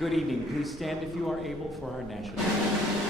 Good evening. Please stand if you are able for our national anthem.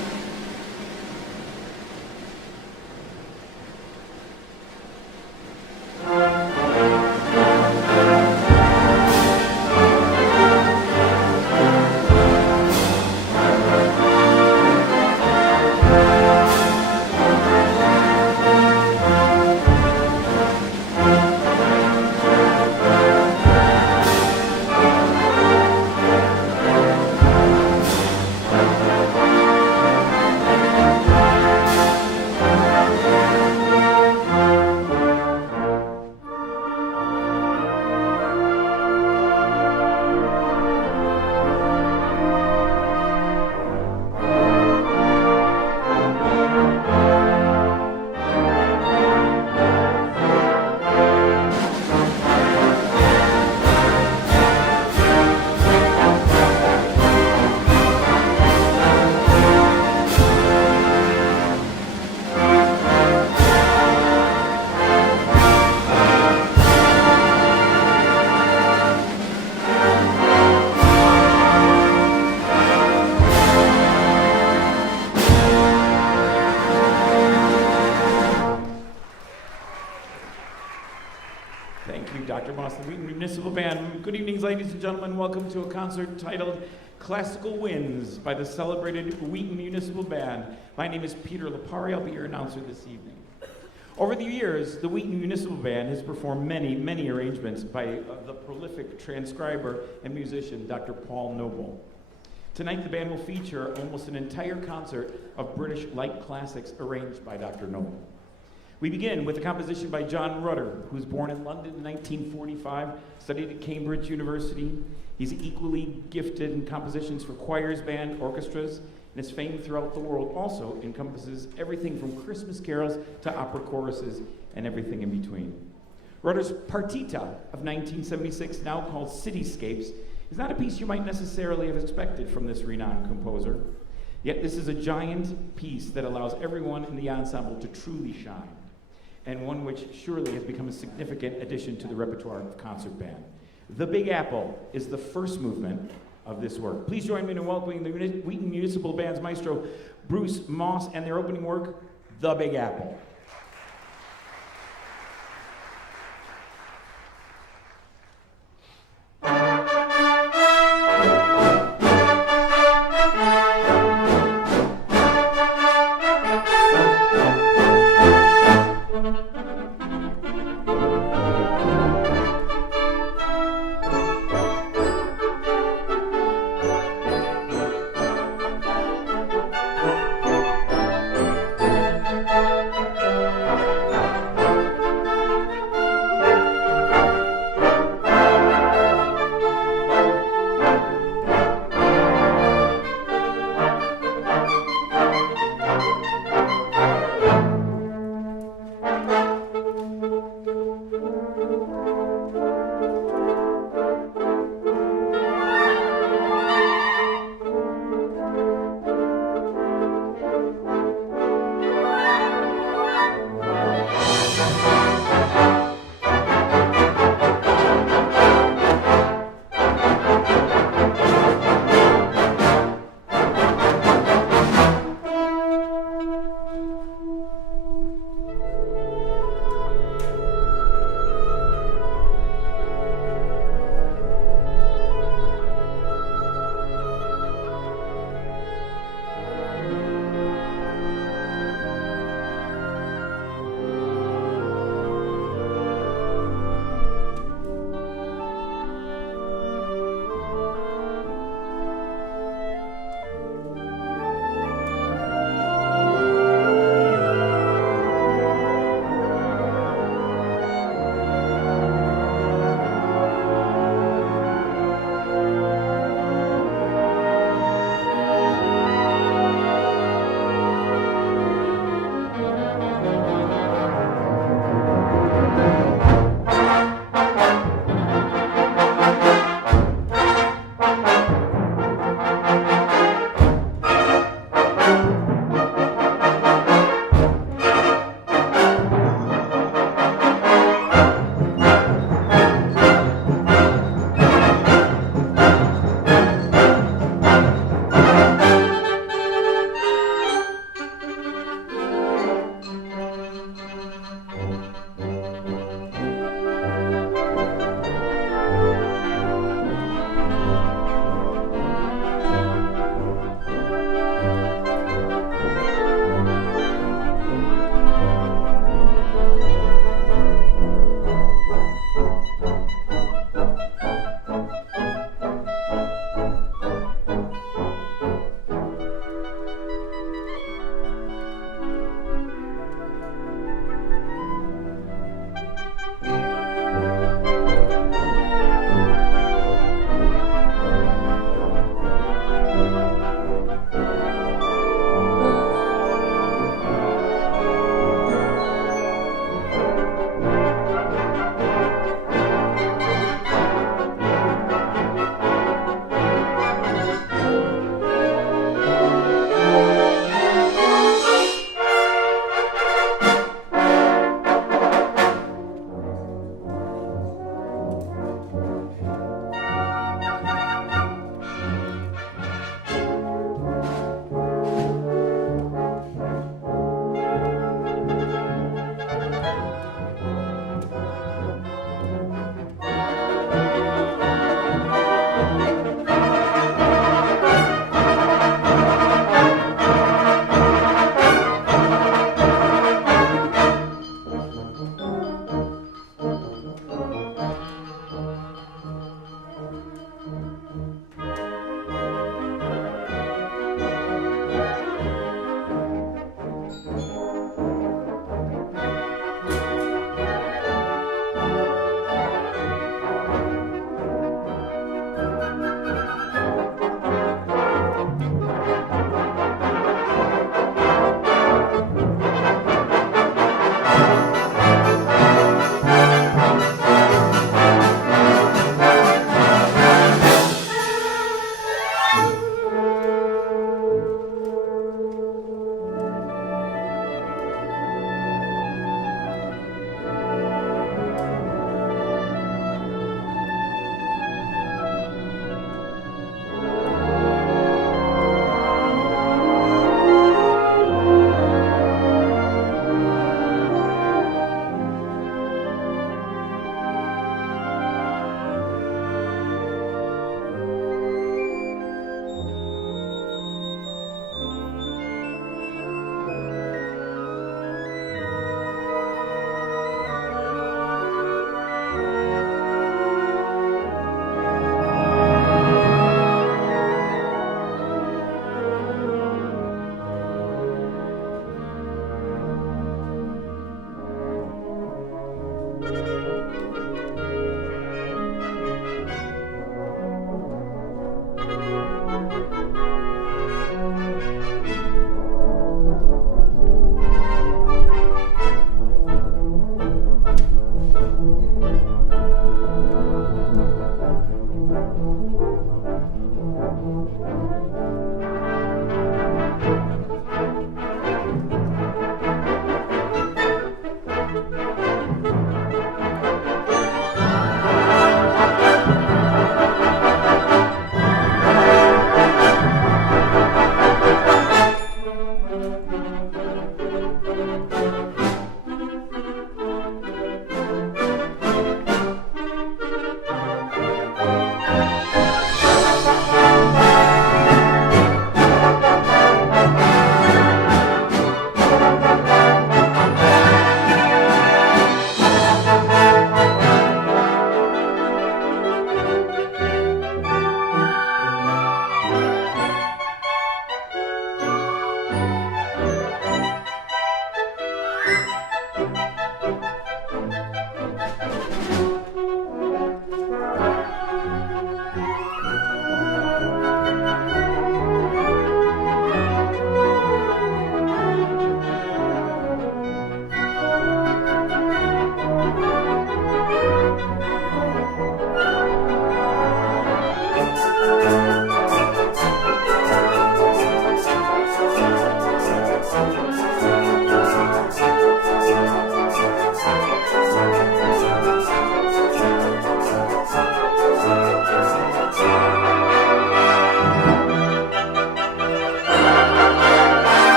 Municipal Band. Good evening, ladies and gentlemen. Welcome to a concert titled Classical Winds by the celebrated Wheaton Municipal Band. My name is Peter Lapari. I'll be your announcer this evening. Over the years, the Wheaton Municipal Band has performed many arrangements by the prolific transcriber and musician, Dr. Paul Noble. Tonight, the band will feature almost an entire concert of British light classics arranged by Dr. Noble. We begin with a composition by John Rutter, who was born in London in 1945, studied at Cambridge University. He's equally gifted in compositions for choirs, band, orchestras, and his fame throughout the world also encompasses everything from Christmas carols to opera choruses and everything in between. Rutter's Partita of 1976, now called Cityscapes, is not a piece you might necessarily have expected from this renowned composer. Yet this is a giant piece that allows everyone in the ensemble to truly shine, and one which surely has become a significant addition to the repertoire of concert band. The Big Apple is the first movement of this work. Please join me in welcoming the Wheaton Municipal Band's maestro, Bruce Moss, and their opening work, The Big Apple.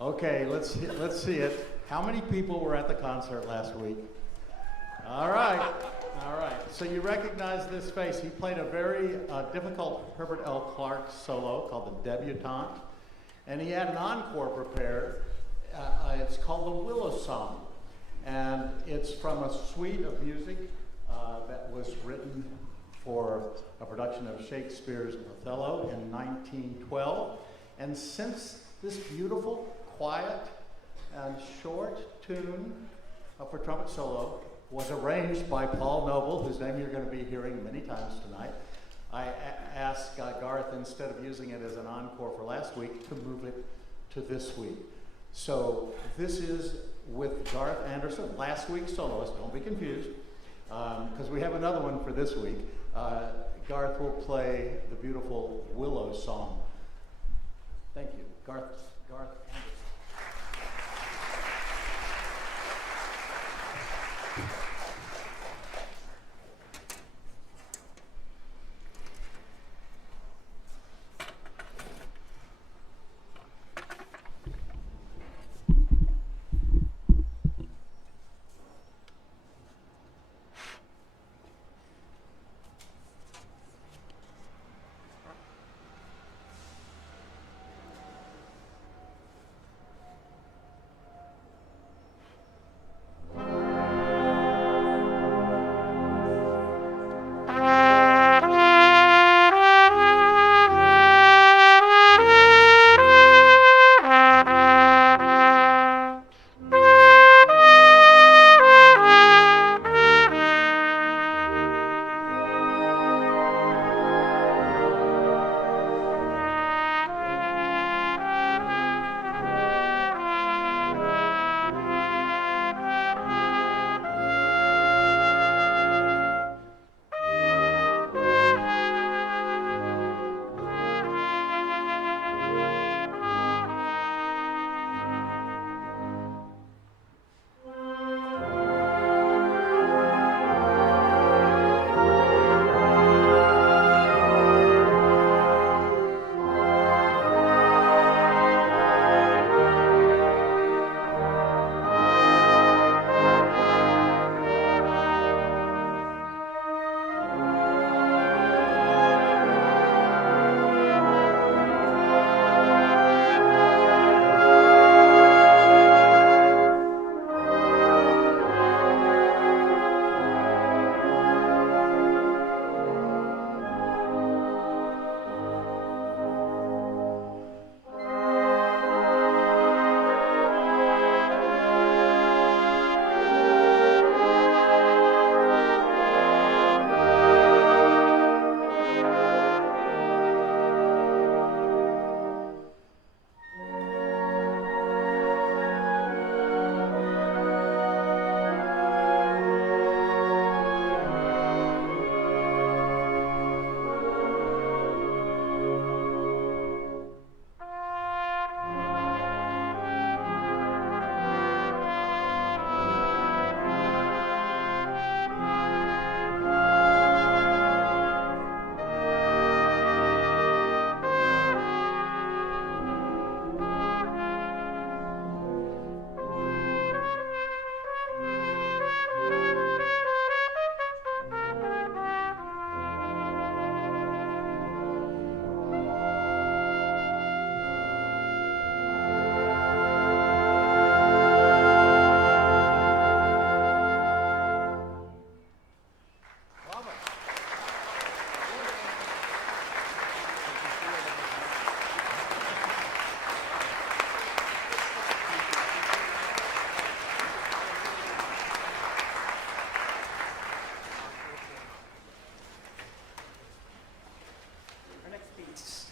Okay, let's see it. How many people were at the concert last week? All right. So you recognize this face. He played a very difficult Herbert L. Clarke solo called the Debutante, and he had an encore prepared. It's called the Willow song, and it's from a suite of music that was written for a production of Shakespeare's Othello in 1912. And since this beautiful, quiet, and short tune for trumpet solo was arranged by Paul Noble, whose name you're going to be hearing many times tonight, I asked Gareth, instead of using it as an encore for last week, to move it to this week. So this is with Gareth Anderson, last week's soloist. Don't be confused, because we have another one for this week. Gareth will play the beautiful Willow song. Thank you. Gareth Anderson.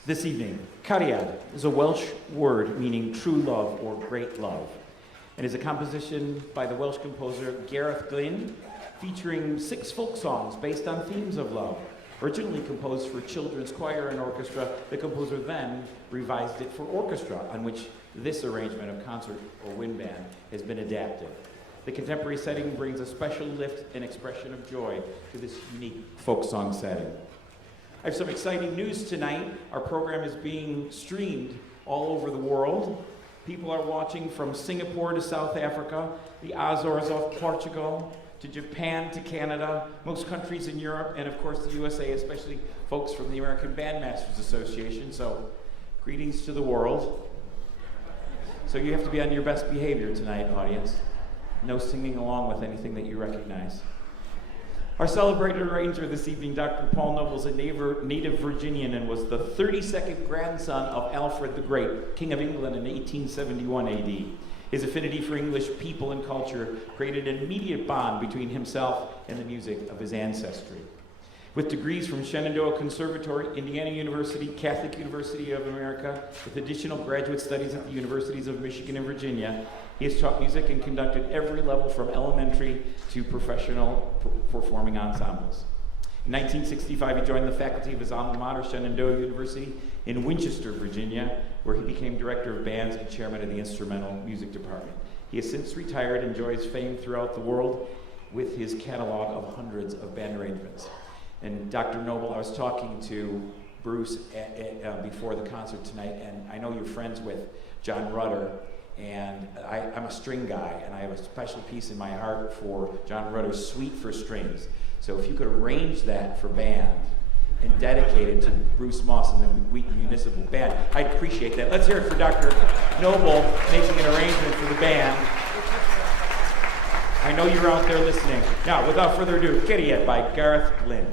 This evening, Cariad is a Welsh word meaning true love or great love, and is a composition by the Welsh composer Gareth Glyn, featuring 6 folk songs based on themes of love. Originally composed for children's choir and orchestra, the composer then revised it for orchestra, on which this arrangement of concert or wind band has been adapted. The contemporary setting brings a special lift and expression of joy to this unique folk song setting. I have some exciting news tonight. Our program is being streamed all over the world. People are watching from Singapore to South Africa, the Azores off Portugal, to Japan to Canada, most countries in Europe, and of course the USA, especially folks from the American Bandmasters Association. So, greetings to the world. So you have to be on your best behavior tonight, audience. No singing along with anything that you recognize. Our celebrated arranger this evening, Dr. Paul Noble, is a native Virginian and was the 32nd grandson of Alfred the Great, King of England in 1871 AD. His affinity for English people and culture created an immediate bond between himself and the music of his ancestry. With degrees from Shenandoah Conservatory, Indiana University, Catholic University of America, with additional graduate studies at the Universities of Michigan and Virginia, he has taught music and conducted every level from elementary to professional performing ensembles. In 1965, he joined the faculty of his alma mater, Shenandoah University in Winchester, Virginia, where he became director of bands and chairman of the instrumental music department. He has since retired and enjoys fame throughout the world with his catalog of hundreds of band arrangements. And Dr. Noble, I was talking to Bruce before the concert tonight, and I know you're friends with John Rutter, and I'm a string guy, and I have a special piece in my heart for John Rutter's Suite for Strings. So if you could arrange that for band and dedicate it to Bruce Moss and the Wheaton Municipal Band, I'd appreciate that. Let's hear it for Dr. Noble making an arrangement for the band. I know you're out there listening. Now, without further ado, Cariad by Gareth Glyn.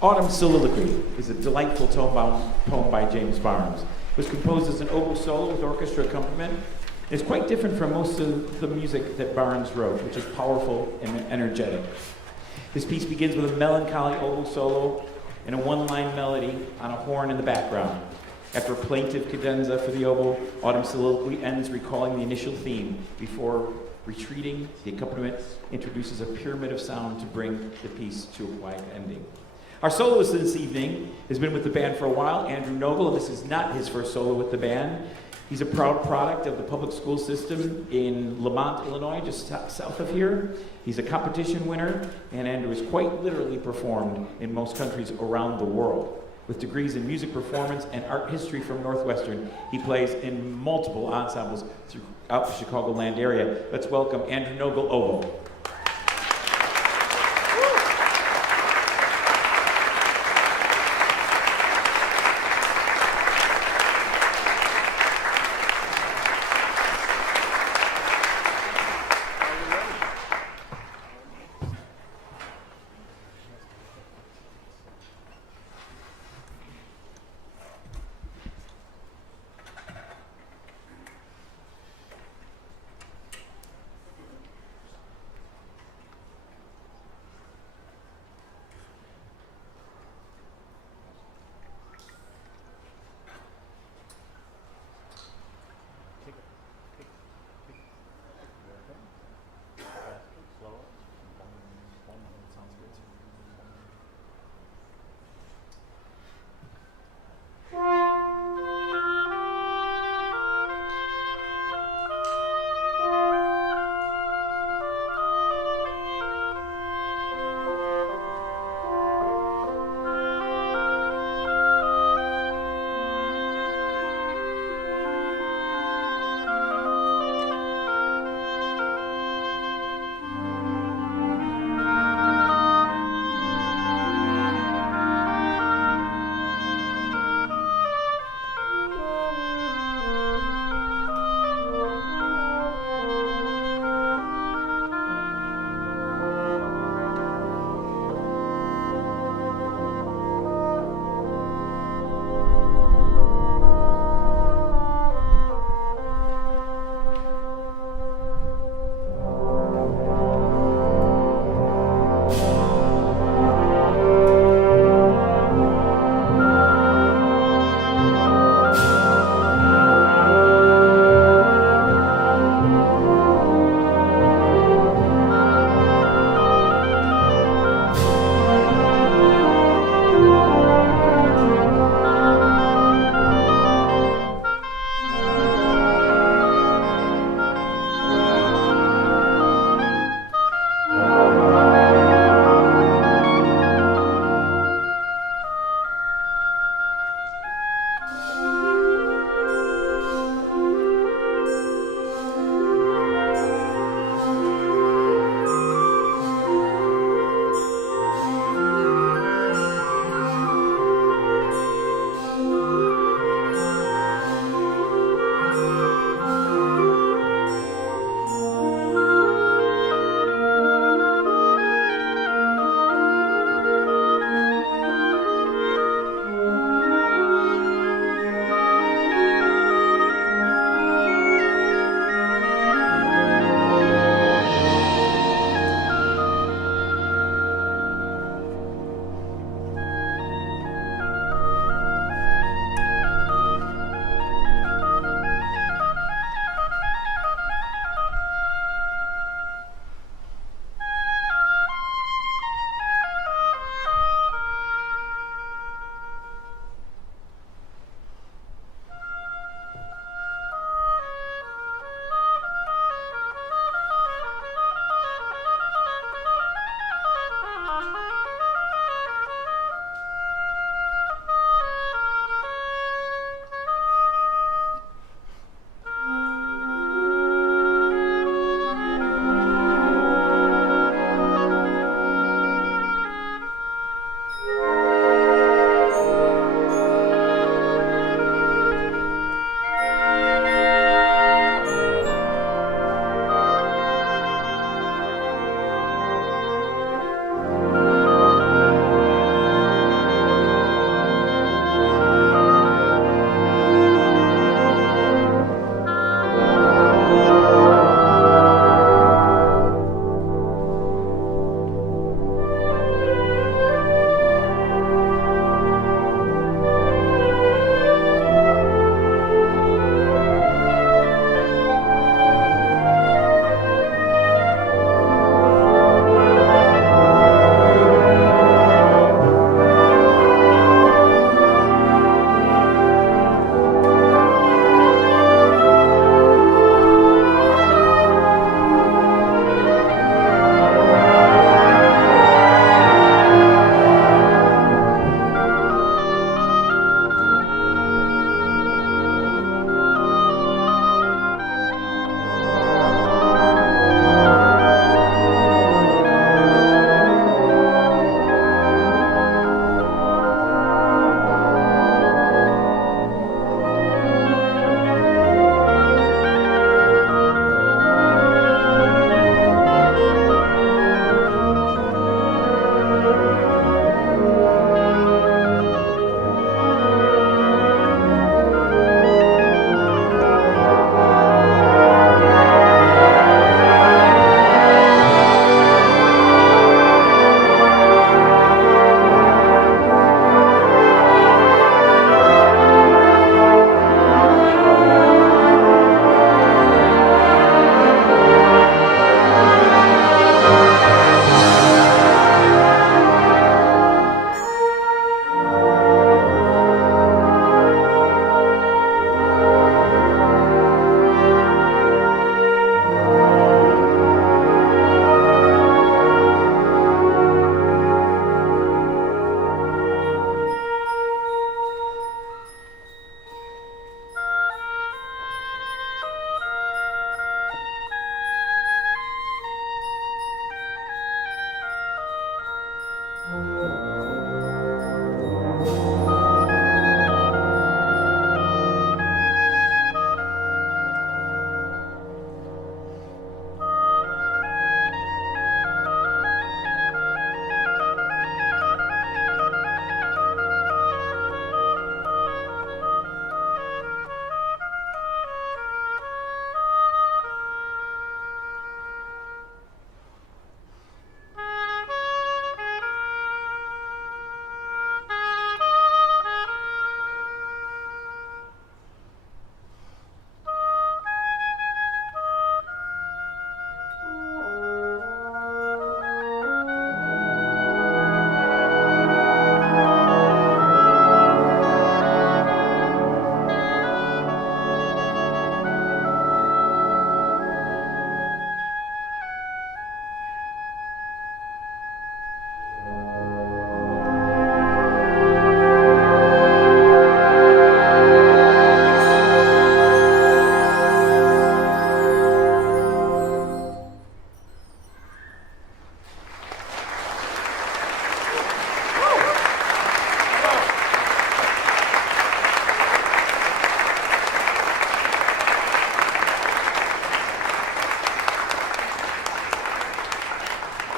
Autumn Soliloquy is a delightful poem by James Barnes. It was composed as an oboe solo with orchestra accompaniment. It's quite different from most of the music that Barnes wrote, which is powerful and energetic. This piece begins with a melancholy oboe solo and a one-line melody on a horn in the background. After a plaintive cadenza for the oboe, Autumn Soliloquy ends recalling the initial theme. Before retreating, the accompaniment introduces a pyramid of sound to bring the piece to a quiet ending. Our soloist this evening has been with the band for a while, Andrew Noble. This is not his first solo with the band. He's a proud product of the public school system in Lamont, Illinois, just south of here. He's a competition winner, and Andrew has quite literally performed in most countries around the world. With degrees in music performance and art history from Northwestern, he plays in multiple ensembles throughout the Chicagoland area. Let's welcome Andrew Noble oboe.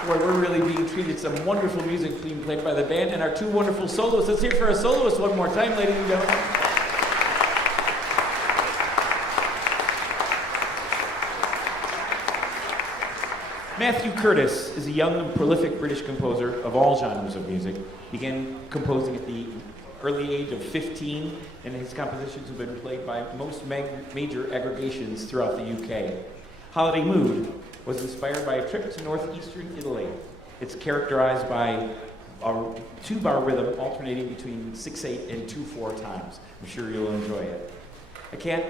Boy, we're really being treated. Some wonderful music being played by the band and our two wonderful soloists. Let's hear it for our soloists one more time, ladies and gentlemen. Matthew Curtis is a young and prolific British composer of all genres of music. He began composing at the early age of 15, and his compositions have been played by most major aggregations throughout the UK. Holiday Mood was inspired by a trip to northeastern Italy. It's characterized by a 2-bar rhythm alternating between 6/8 and 2/4 times. I'm sure you'll enjoy it. I can't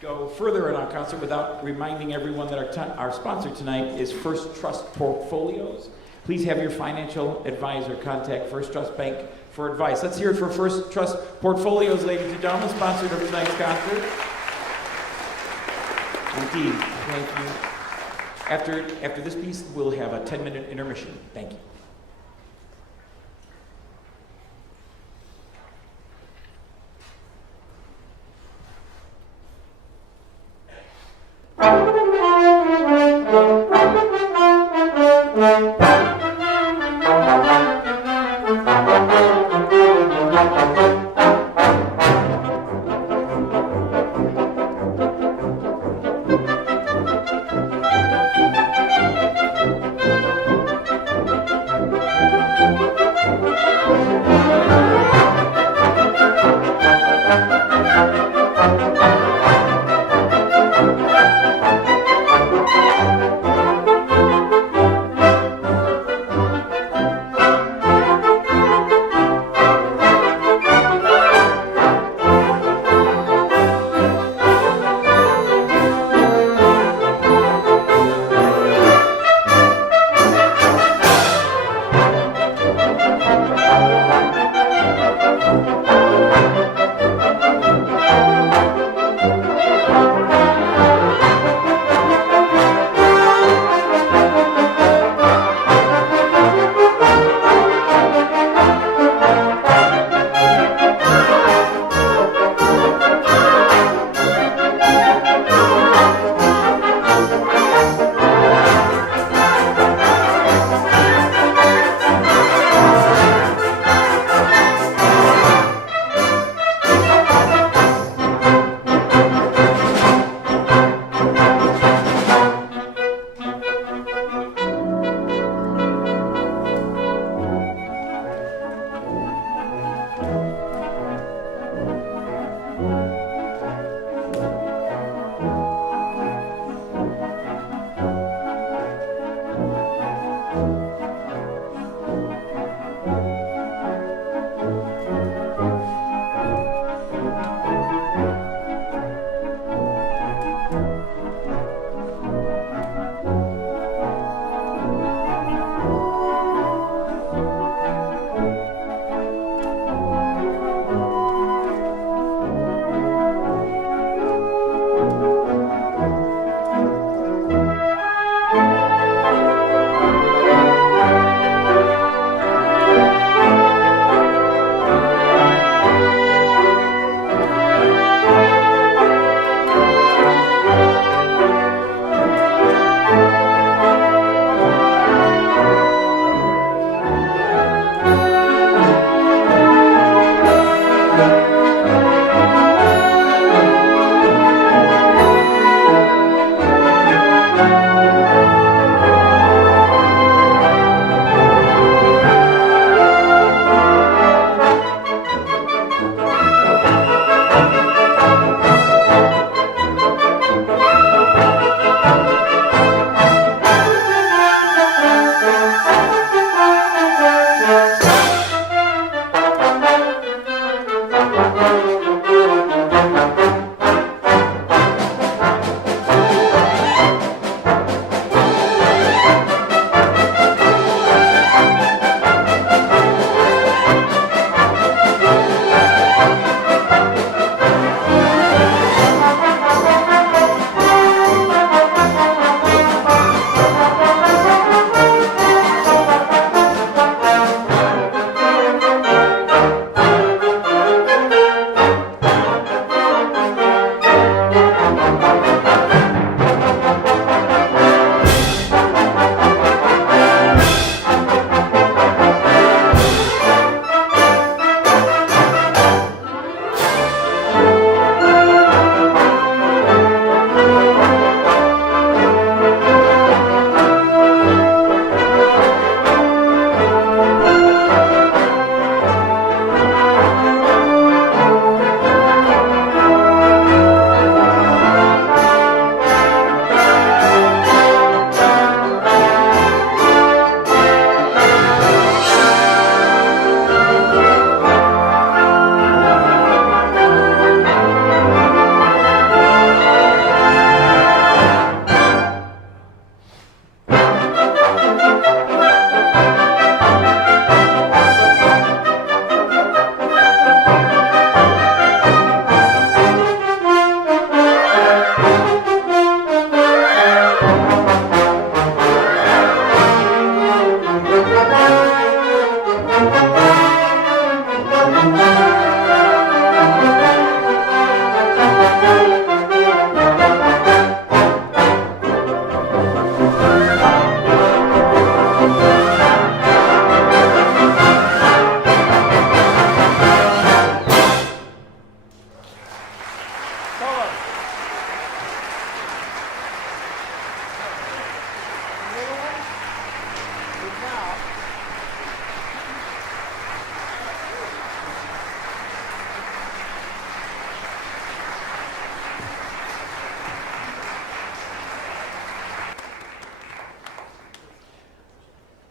go further in our concert without reminding everyone that our sponsor tonight is First Trust Portfolios. Please have your financial advisor contact First Trust Bank for advice. Let's hear it for First Trust Portfolios, ladies and gentlemen, sponsor of tonight's concert. Indeed, thank you. After this piece, we'll have a 10-minute intermission. Thank you.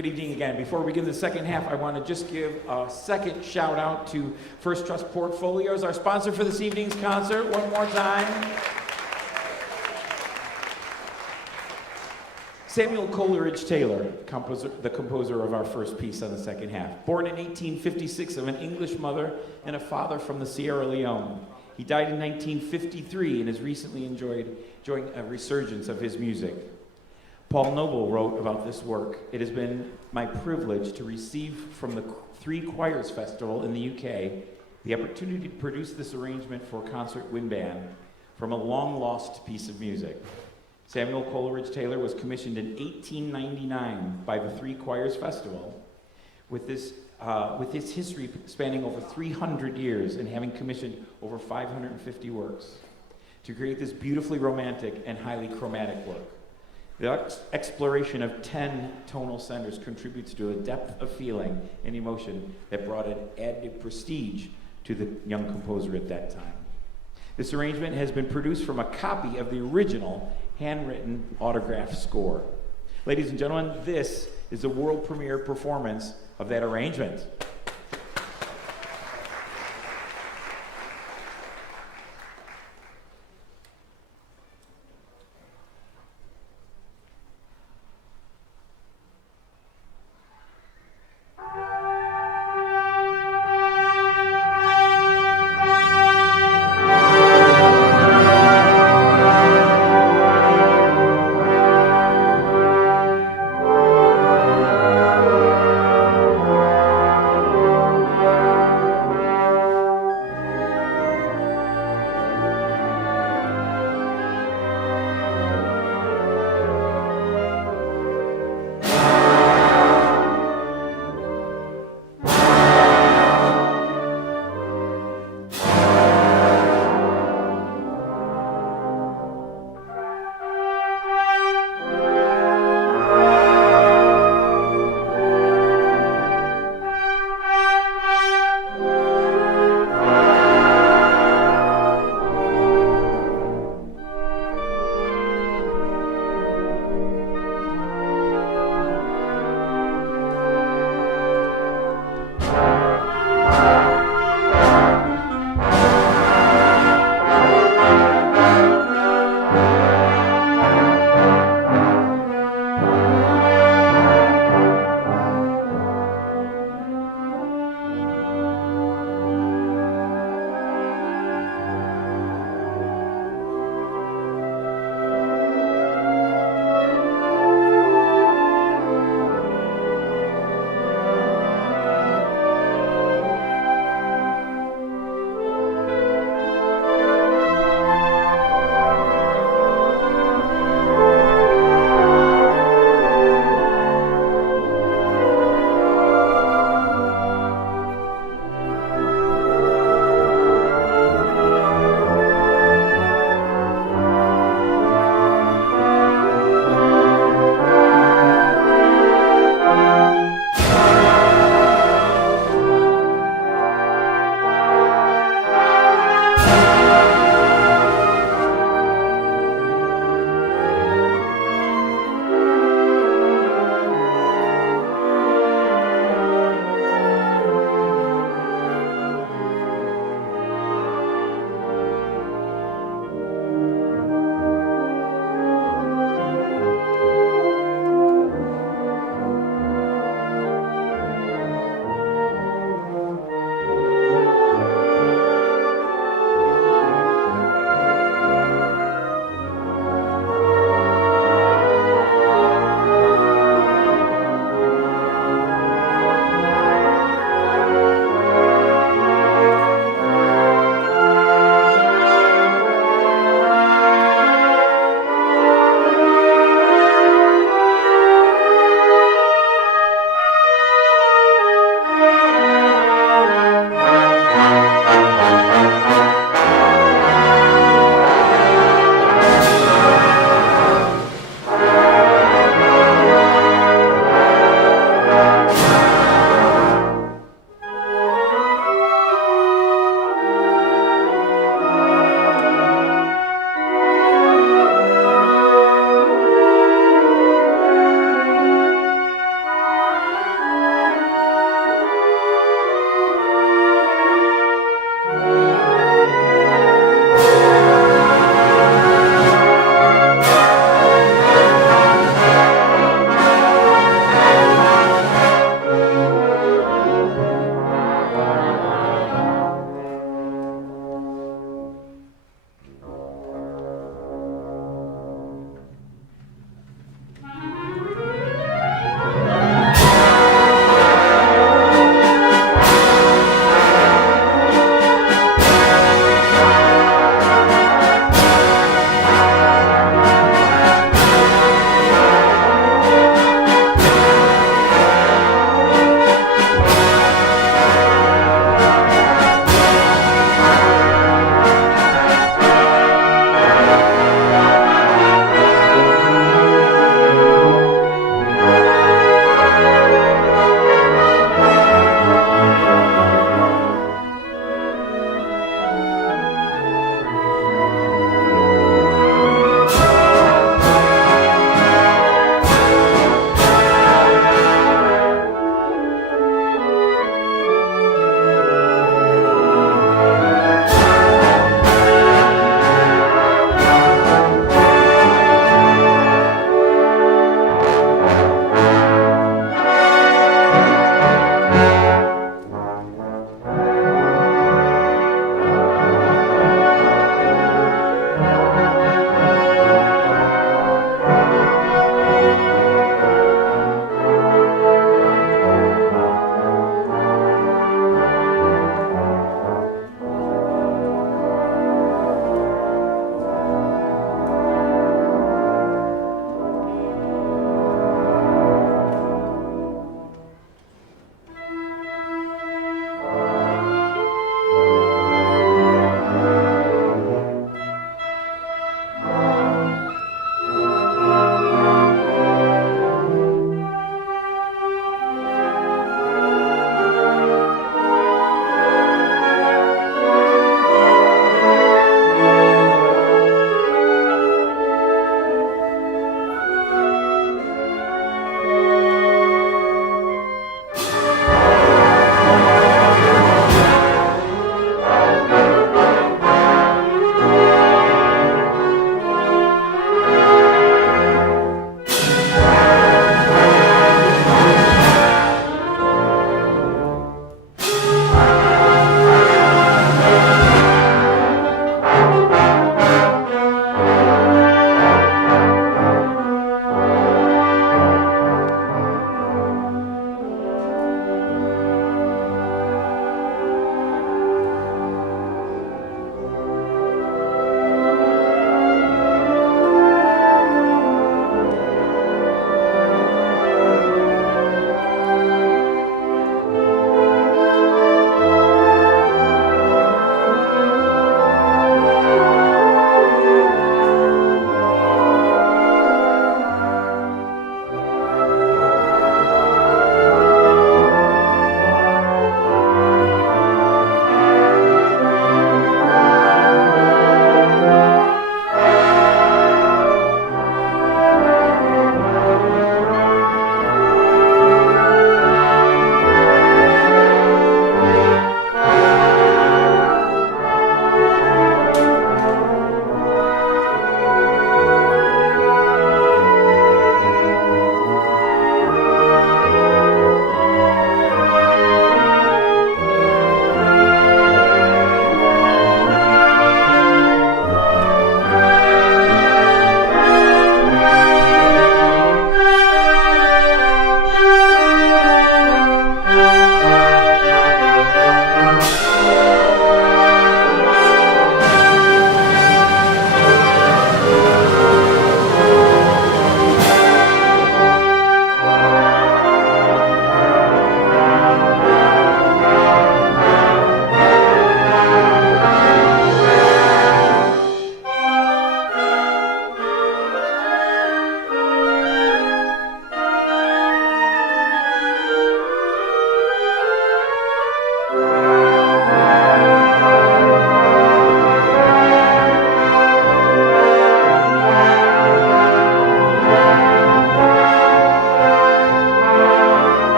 Good evening again. Before we begin the second half, I want to just give a second shout out to First Trust Portfolios, our sponsor for this evening's concert. One more time. Samuel Coleridge-Taylor, the composer of our first piece on the second half. Born in 1856 of an English mother and a father from the Sierra Leone. He died in 1953 and has recently enjoying a resurgence of his music. Paul Noble wrote about this work. It has been my privilege to receive from the Three Choirs Festival in the UK the opportunity to produce this arrangement for concert wind band from a long-lost piece of music. Samuel Coleridge-Taylor was commissioned in 1899 by the Three Choirs Festival with its history spanning over 300 years and having commissioned over 550 works to create this beautifully romantic and highly chromatic work. The exploration of 10 tonal centers contributes to a depth of feeling and emotion that brought an added prestige to the young composer at that time. This arrangement has been produced from a copy of the original handwritten autograph score. Ladies and gentlemen, this is the world premiere performance of that arrangement.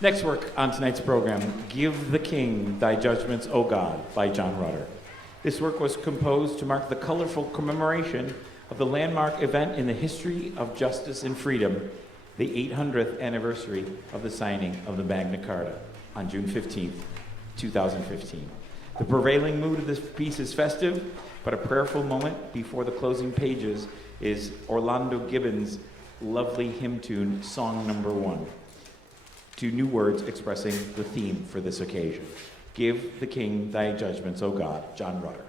Next work on tonight's program, Give the King Thy Judgments, O God, by John Rutter. This work was composed to mark the colorful commemoration of the landmark event in the history of justice and freedom, the 800th anniversary of the signing of the Magna Carta on June 15th, 2015. The prevailing mood of this piece is festive, but a prayerful moment before the closing pages is Orlando Gibbons' lovely hymn tune, Song Number 1. 2 new words expressing the theme for this occasion. Give the King Thy Judgments, O God, John Rutter.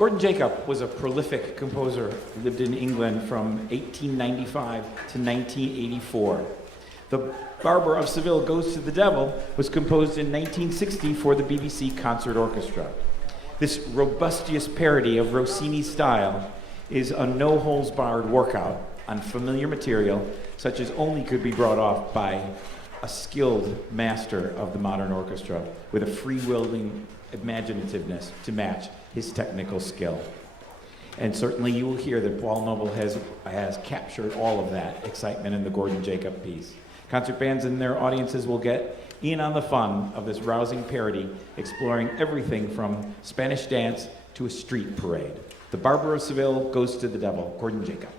Gordon Jacob was a prolific composer who lived in England from 1895 to 1984. The Barber of Seville Goes to the Devil was composed in 1960 for the BBC Concert Orchestra. This robustious parody of Rossini's style is a no-holds-barred workout on familiar material such as only could be brought off by a skilled master of the modern orchestra with a free-wielding imaginativeness to match his technical skill. And certainly you will hear that Paul Noble has captured all of that excitement in the Gordon Jacob piece. Concert bands and their audiences will get in on the fun of this rousing parody, exploring everything from Spanish dance to a street parade. The Barber of Seville Goes to the Devil, Gordon Jacob.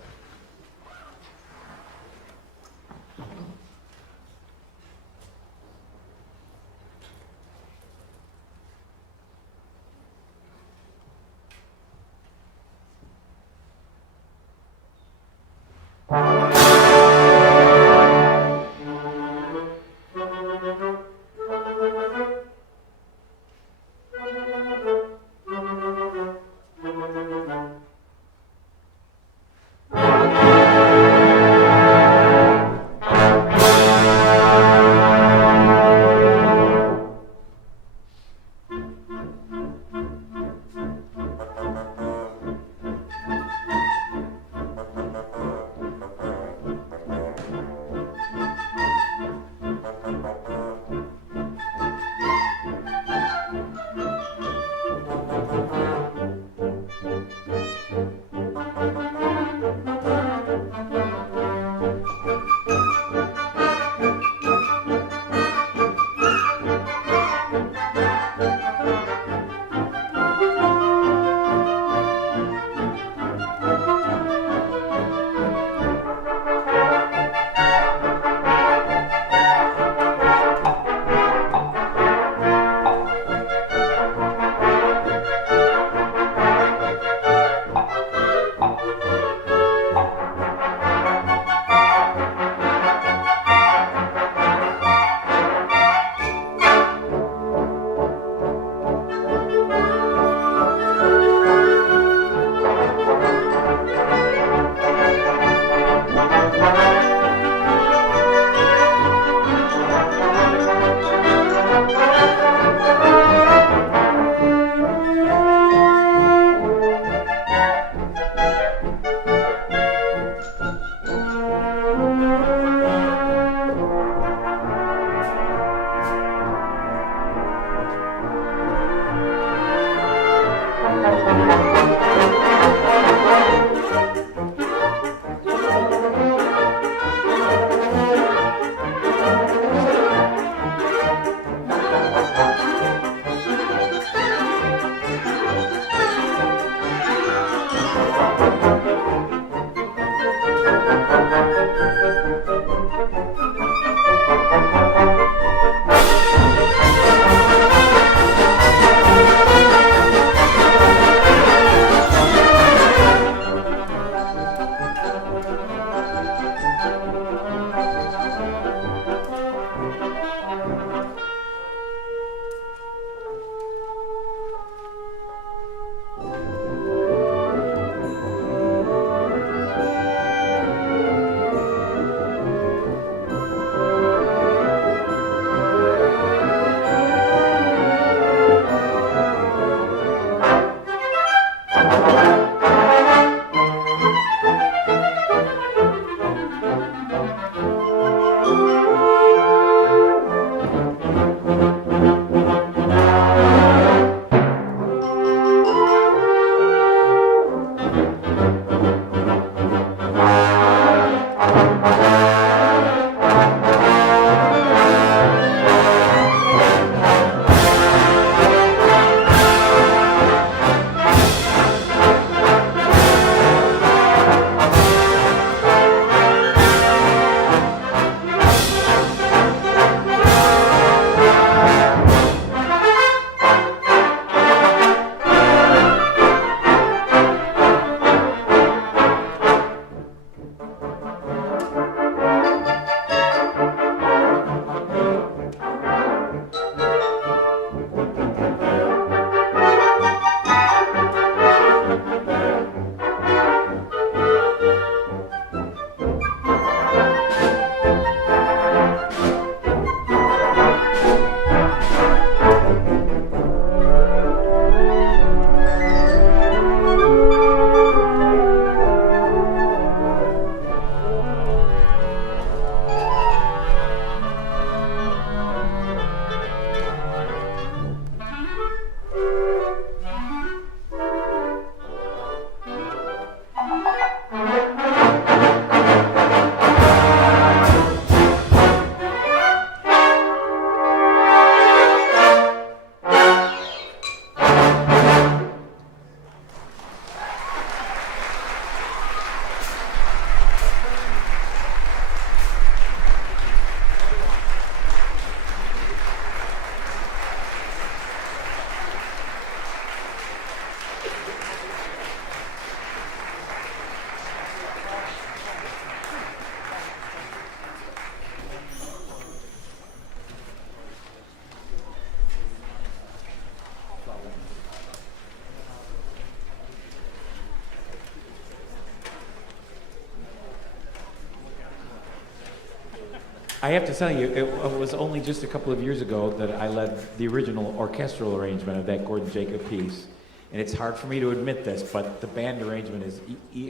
I have to tell you, it was only just a couple of years ago that I led the original orchestral arrangement of that Gordon Jacob piece. And it's hard for me to admit this, but the band arrangement is,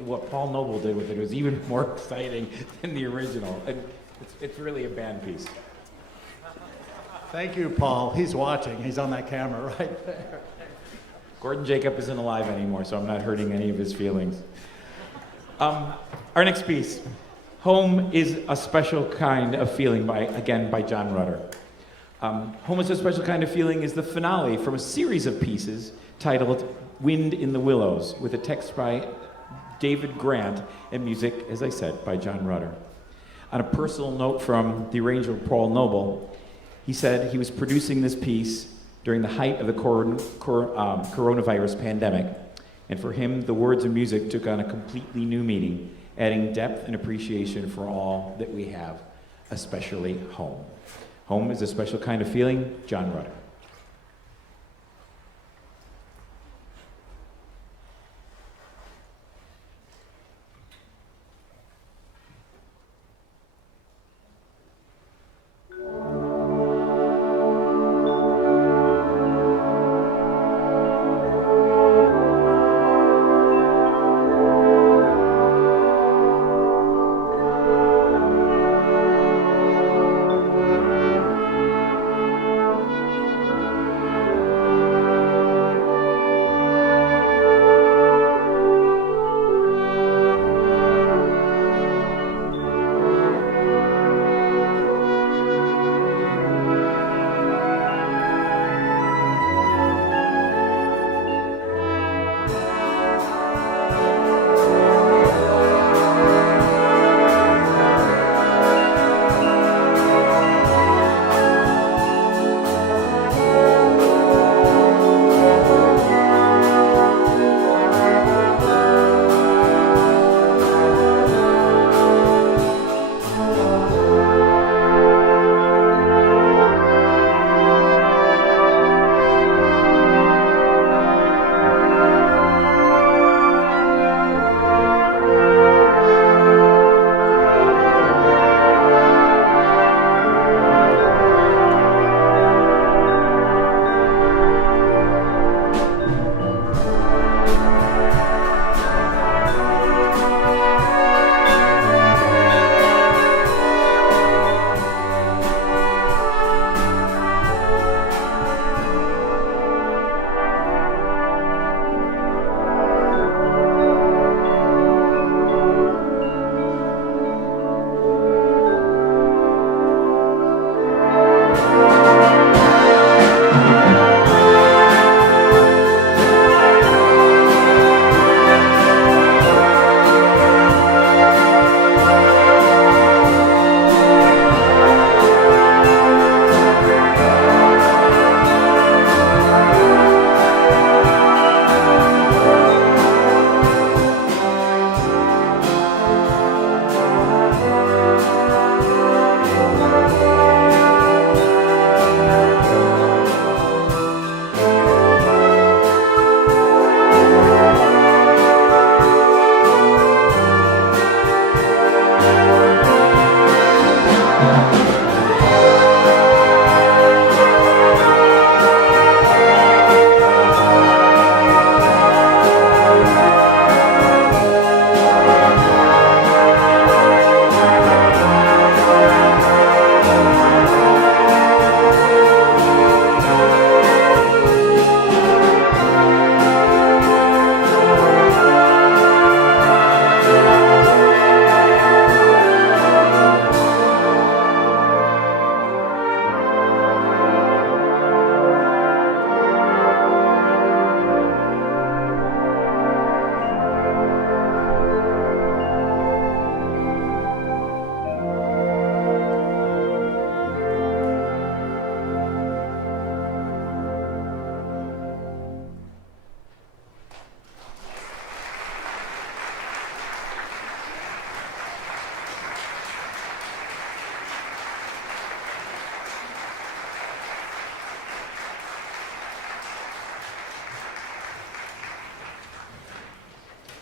what Paul Noble did with it was even more exciting than the original. And it's really a band piece. Thank you, Paul. He's watching. He's on that camera right there. Gordon Jacob isn't alive anymore, so I'm not hurting any of his feelings. Our next piece, Home is a Special Kind of Feeling, by John Rutter. Home is a Special Kind of Feeling is the finale from a series of pieces titled Wind in the Willows, with a text by David Grant and music, as I said, by John Rutter. On a personal note from the arranger Paul Noble, he said he was producing this piece during the height of the coronavirus pandemic, and for him, the words and music took on a completely new meaning, adding depth and appreciation for all that we have, especially home. Home is a special kind of feeling, John Rutter.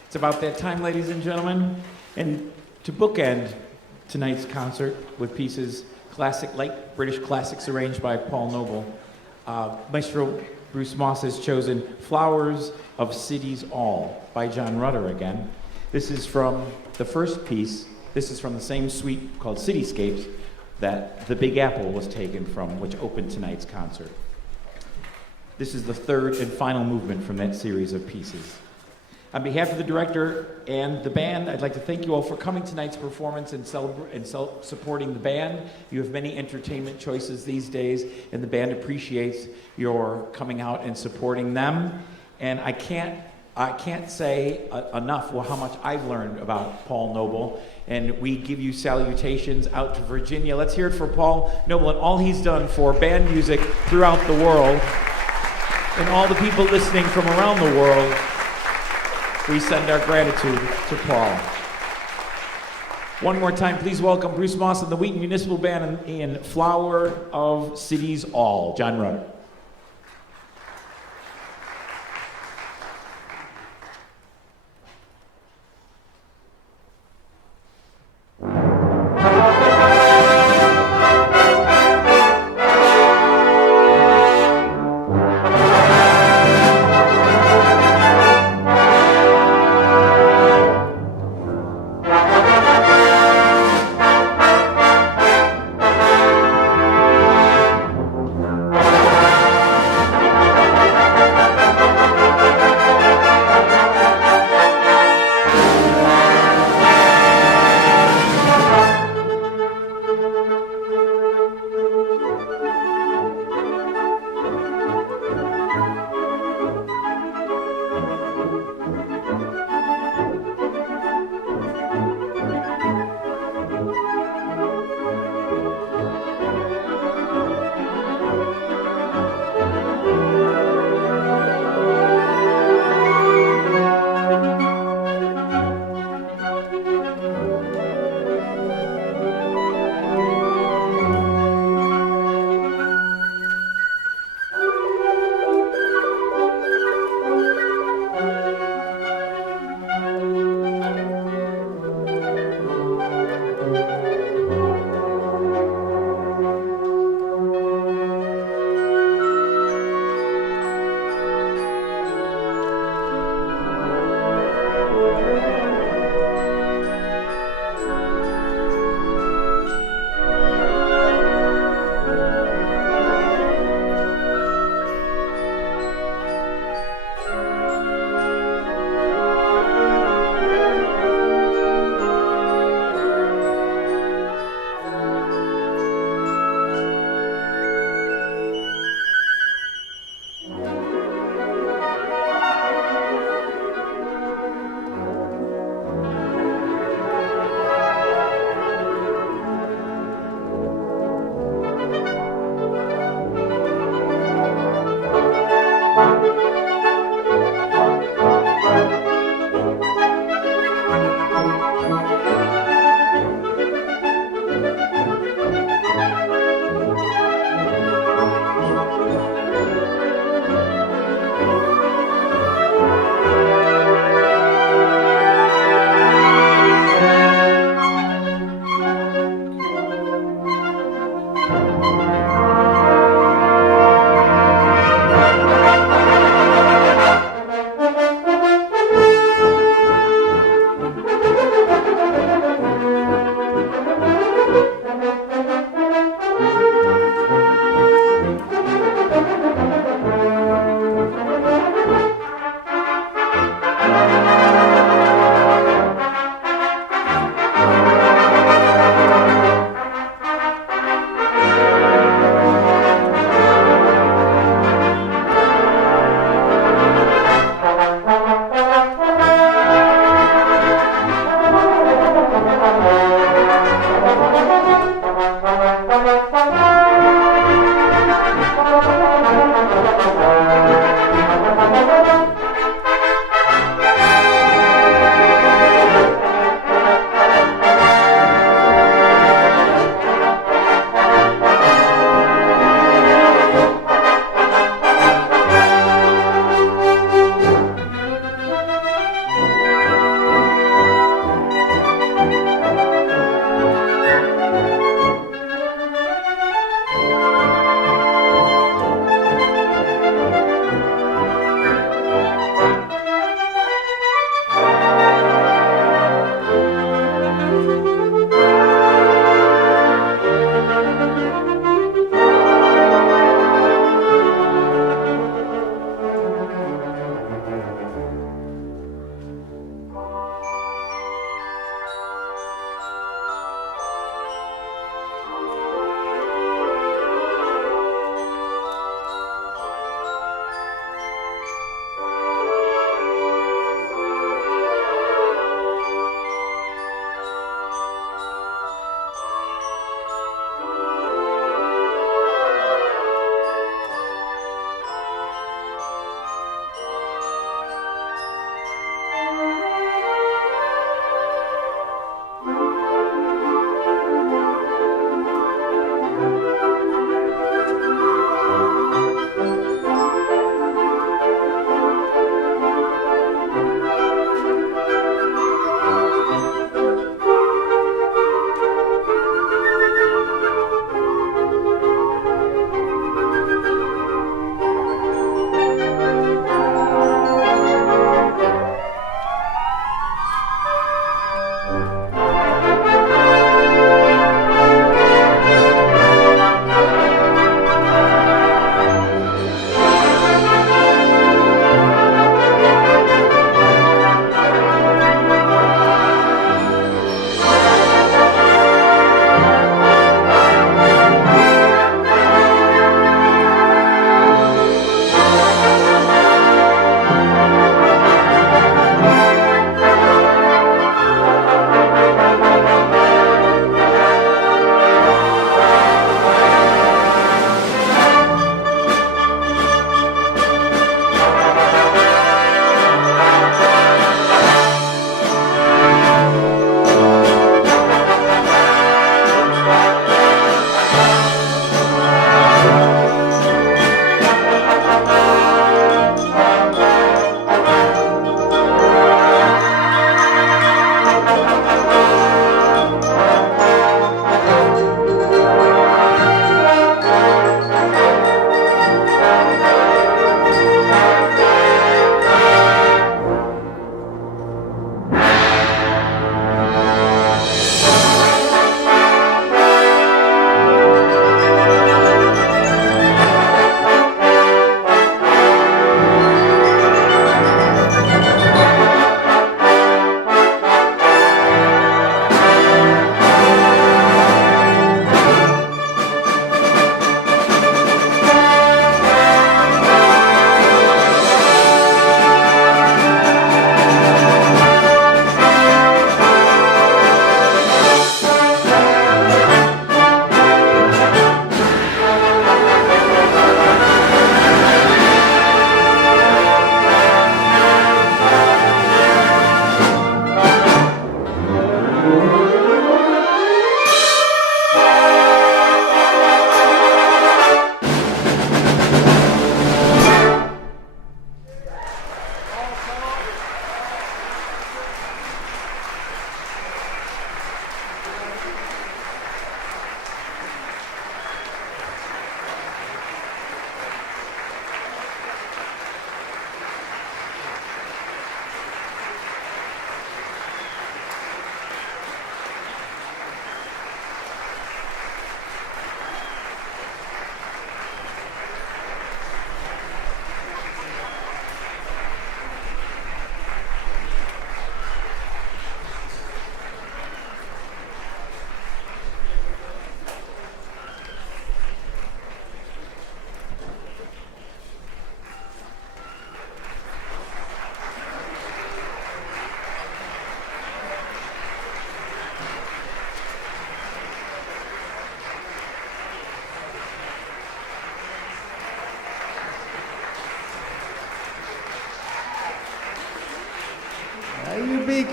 It's about that time, ladies and gentlemen. And to bookend tonight's concert with pieces classic, light British classics arranged by Paul Noble. Maestro Bruce Moss has chosen Flowers of Cities All by John Rutter again. This is from the first piece. This is from the same suite called Cityscapes that The Big Apple was taken from, which opened tonight's concert. This is the third and final movement from that series of pieces. On behalf of the director and the band, I'd like to thank you all for coming to tonight's performance and supporting the band. You have many entertainment choices these days, and the band appreciates your coming out and supporting them. And I can't say enough how much I've learned about Paul Noble, and we give you salutations out to Virginia. Let's hear it for Paul Noble and all he's done for band music throughout the world, and all the people listening from around the world. We send our gratitude to Paul. One more time, please welcome Bruce Moss and the Wheaton Municipal Band in Flower of Cities All, John Rutter.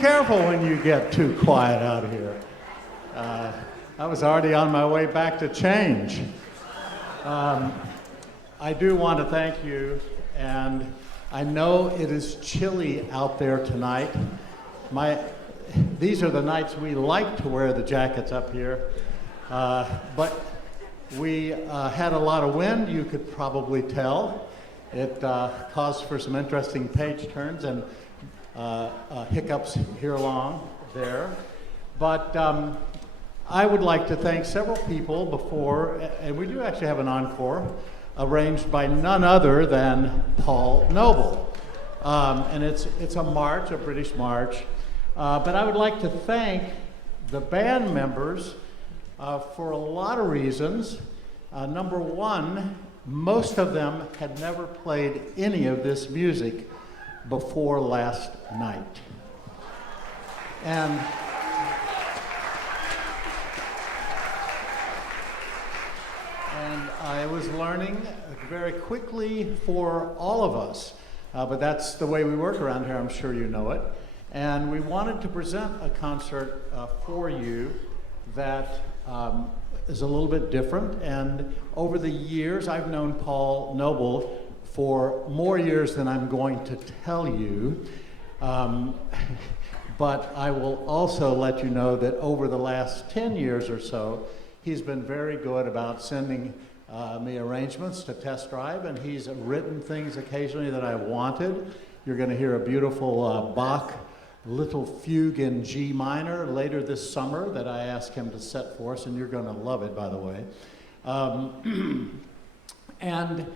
careful when you get too quiet out here. I was already on my way back to change. I do want to thank you, and I know it is chilly out there tonight. These are the nights we like to wear the jackets up here, but we had a lot of wind, you could probably tell. It caused for some interesting page turns and hiccups here along there. But I would like to thank several people before, and we do actually have an encore, arranged by none other than Paul Noble. And it's a march, a British march. But I would like to thank the band members for a lot of reasons. Number one, most of them had never played any of this music before last night. And I was learning very quickly for all of us, but that's the way we work around here, I'm sure you know it. And we wanted to present a concert for you that is a little bit different. And over the years, I've known Paul Noble for more years than I'm going to tell you. But I will also let you know that over the last 10 years or so, he's been very good about sending me arrangements to test drive, and he's written things occasionally that I wanted. You're going to hear a beautiful Bach Little Fugue in G minor later this summer that I asked him to set for us, and you're going to love it, by the way. And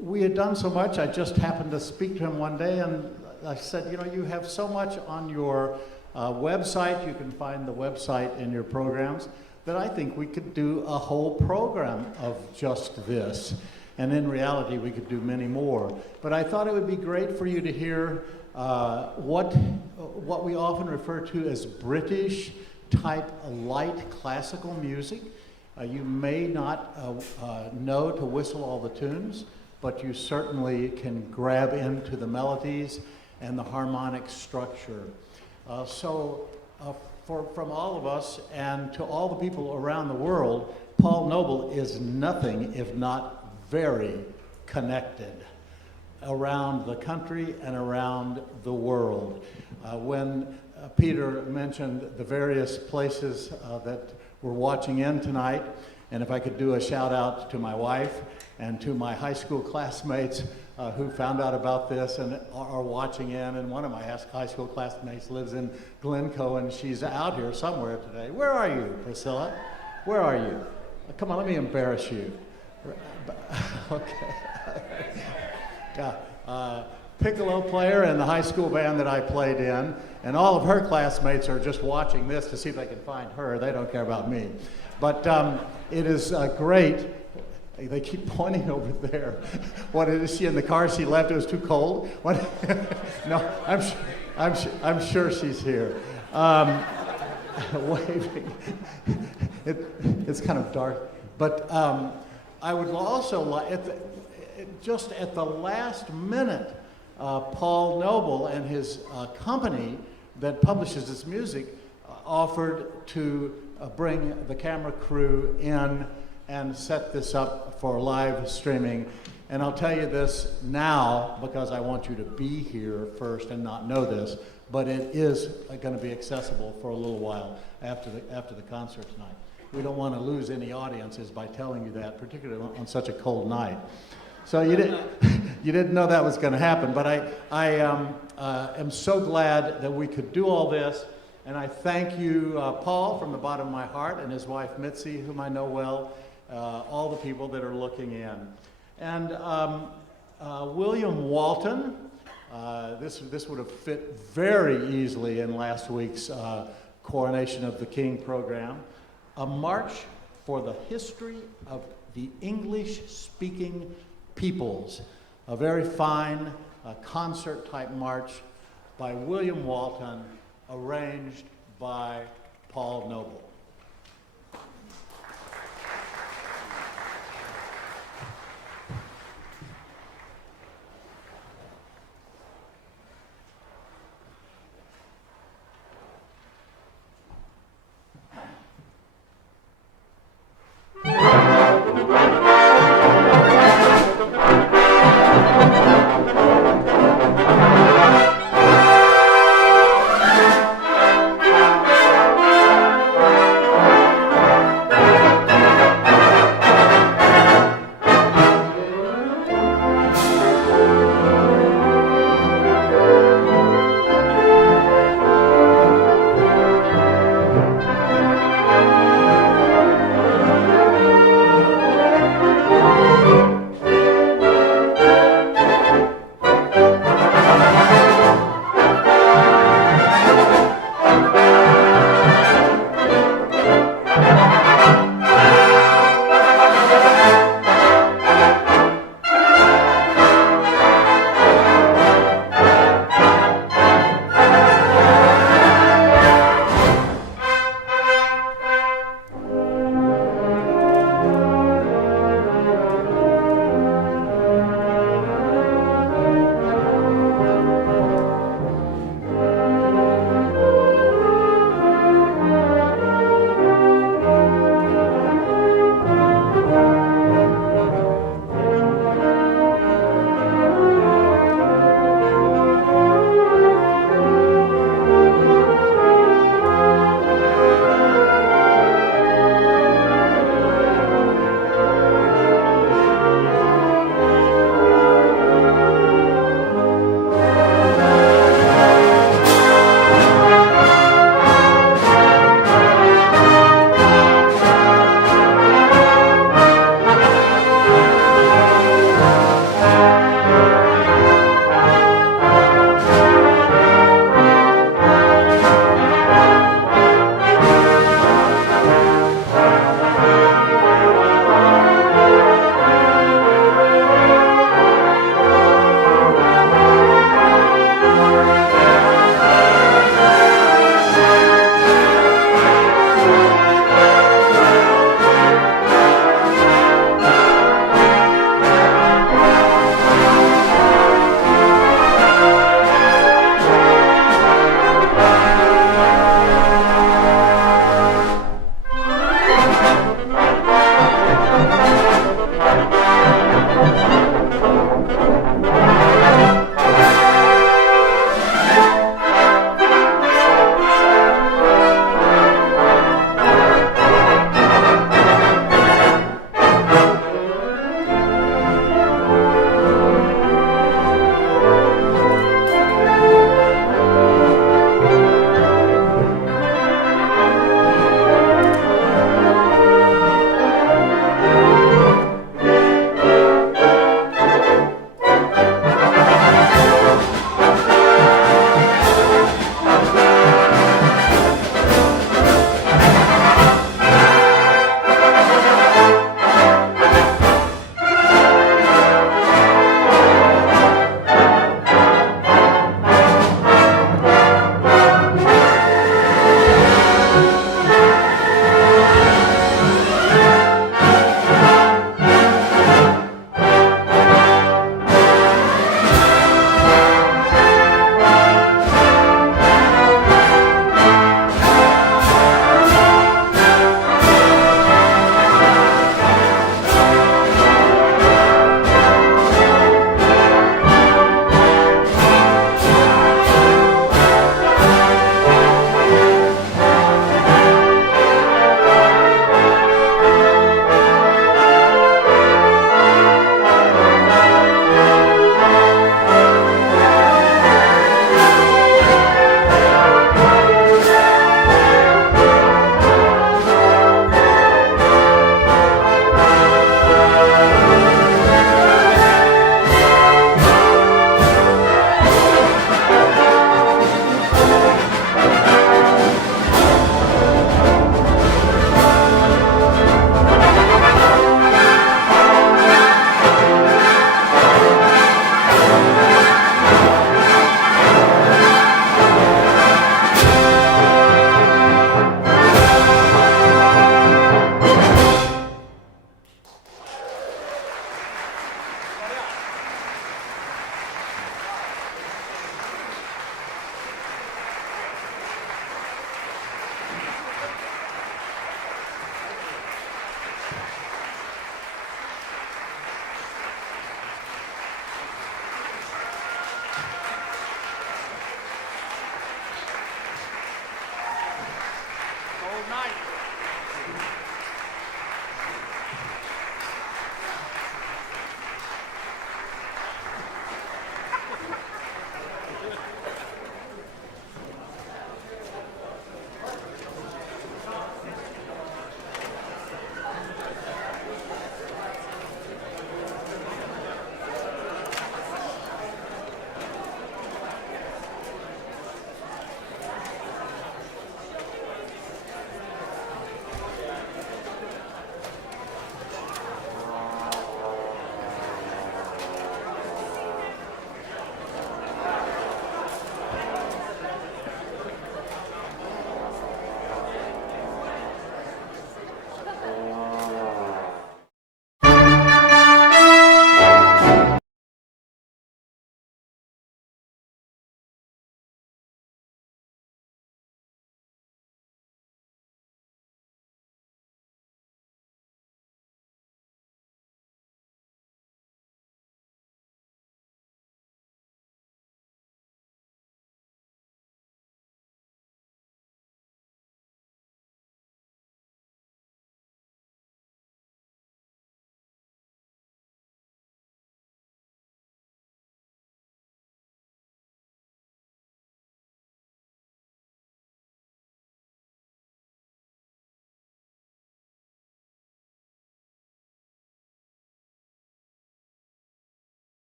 we had done so much, I just happened to speak to him one day, and I said, you know, you have so much on your website, you can find the website in your programs, that I think we could do a whole program of just this. And in reality, we could do many more. But I thought it would be great for you to hear what we often refer to as British type light classical music. You may not know to whistle all the tunes, but you certainly can grab into the melodies and the harmonic structure. From all of us and to all the people around the world, Paul Noble is nothing if not very connected around the country and around the world. When Peter mentioned the various places that we're watching in tonight, and if I could do a shout out to my wife and to my high school classmates who found out about this and are watching in, and one of my high school classmates lives in Glencoe, and she's out here somewhere today. Where are you, Priscilla? Where are you? Come on, let me embarrass you. Okay. Yeah, piccolo player in the high school band that I played in, and all of her classmates are just watching this to see if they can find her. They don't care about me. But it is great. They keep pointing over there. What is she in the car? She left. It was too cold. What? No, I'm sure she's here. Waving. It's kind of dark. But I would also like, just at the last minute, Paul Noble and his company that publishes this music offered to bring the camera crew in and set this up for live streaming. And I'll tell you this now because I want you to be here first and not know this, but it is going to be accessible for a little while after the concert tonight. We don't want to lose any audiences by telling you that, particularly on such a cold night. So you didn't know that was going to happen, but I am so glad that we could do all this, and I thank you, Paul, from the bottom of my heart, and his wife Mitzi, whom I know well, all the people that are looking in. And William Walton, this would have fit very easily in last week's Coronation of the King program. A march for the history of the English-speaking peoples. A very fine concert-type march by William Walton, arranged by Paul Noble.